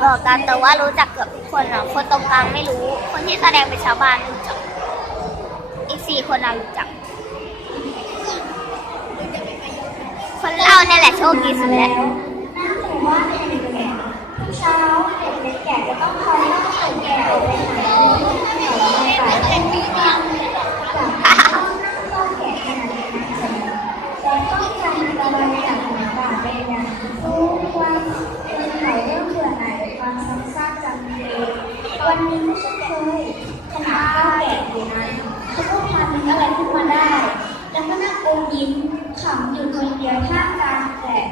เอ่อกันแต่ว่ารู้จักเกือบทุกคนอะ คนตรงกลางไม่รู้ คนที่แสดงเป็นชาวบ้านรู้จัก อีกสี่คนเรารู้จัก คนเล่าเนี่ยแหละโชคดีสุดแล้วว่าเป็นเด็กแก่เช้าเด็กแก่จะต้องคอยเล่าเด็กแก่ไปไหนเรื่องแถวบ้านจากนั้นจากนั่งต้องแก่ขนาดนั้นแต่ต้องการระบายจากหมาป่าเป็นอย่างรู้วันจนเขาเริ่มเบื่อหน่ายความซ้ำซากจำเจ วันนึงไม่ใช่เคยขนาดก็แก่อยู่นั้นเขาก็พานึกอะไรขึ้นมาได้ แล้วก็นั่งอมยิ้มขำอยู่คนเดียวท่ามกลางแดด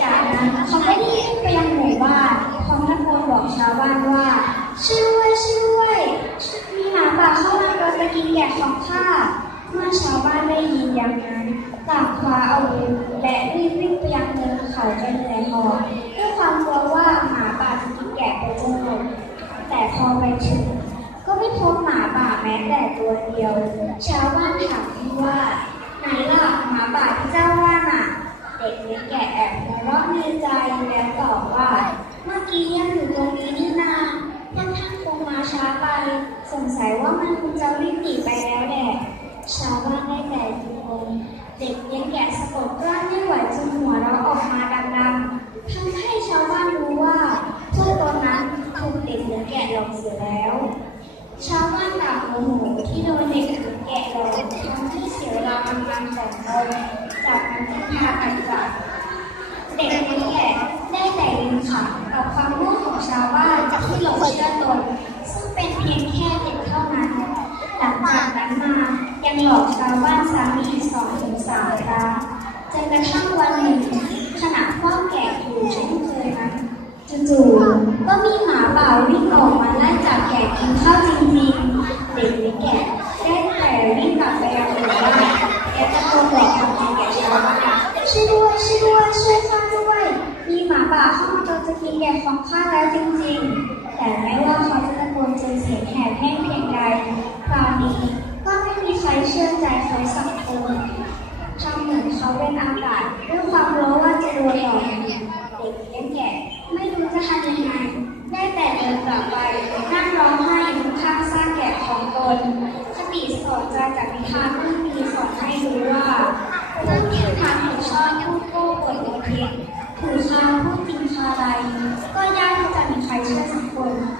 จากนั้นเขาได้รีบไปยังหมู่บ้านพร้อมตะโกนบอกชาวบ้านว่า ช่วยช่วยมีหมาป่าเข้ามาโดนตะกินแกะของข้าเมื่อชาวบ้านได้ยินอย่างนั้นต่างคว้าอาและรีบวิ่งไปยังเนินเขาจนเหนื่อยหอบด้วยความกลัวว่าจะกินแกะไปจนหมดแต่พอไปถึง ก็ไม่พบหมาป่าแม้แต่ตัว เดียว ชาวบ้านถามว่า ไหนล่ะหมาป่าที่เจ้าว่าน่ะ เด็กเลี้ยงแกะแอบหัวเราะในใจแล้วตอบว่า เมื่อกี้ยังอยู่ตรงนี้นี่นาท่านท่านคงมาช้าไป สงสัยว่ามันคงจะรีบหนีไปแล้วแหละชาวบ้านได้แต่ทุกคเด็กเลี้ยงแกะสะกดกลั้นไม่ไหวจนหัวเราะออกมาดังๆทำให้ชาวบ้านรู้ว่าพวกตอนนั้นถูกเด็กเลี้ยงแกะหลอกเสียแล้ว ชาวบ้านต่างโมโห ที่โดนเด็กถูกแกะหลอกทำให้เสียเวลากำลังแต่งตนจากนั้นจึงพากันจากเด็กคนแก่ได้แต่ยืนขำกับความโง่ของชาวบ้านจากที่หลงเชื่อตน ซึ่งเป็นเพียงแค่เด็กเท่านั้น หลังจากนั้นมายังหลอกชาวบ้านซ้ำอีกสองถึงสามครั้งจนกระทั่งวันหนึ่งขณะพ่อแก่อยู่เช่นเคยนั้นจู่ๆก็มีหมาป่าวิ่งออกมาไล่จับแกะกินข้าวจริงๆ เด็กเลี้ยงแกะได้แต่วิ่งกลับไปยังหมู่บ้านและตะโกนบอกกับแกะชาวบ้าน ช่วยด้วยช่วยด้วยช่วยข้าด้วย มีหมาป่าเข้ามาโจรจะกินแกะของข้าแล้วจริงๆ แต่ไม่ว่าเขาจะตะโกนจนเสียงแหบแห้งเพียงใดคราวนี้ก็ไม่มีใครเชื่อใจเขาสักคนทำเหมือนเขาเป็นอากาศด้วยความรู้ว่าจะโดนหลอกเด็กเลี้ยงแกะไม่รู้จะทำยังไงได้แต่เดินกลับไปนั่งร้องไห้อยู่ข้างซากแกะของตนคติสอนใจจากนิทานเรื่องนี้ อเทียนถือคาพูดจริงคาไรก็ยากที่จะมีใครเชื่อสักคน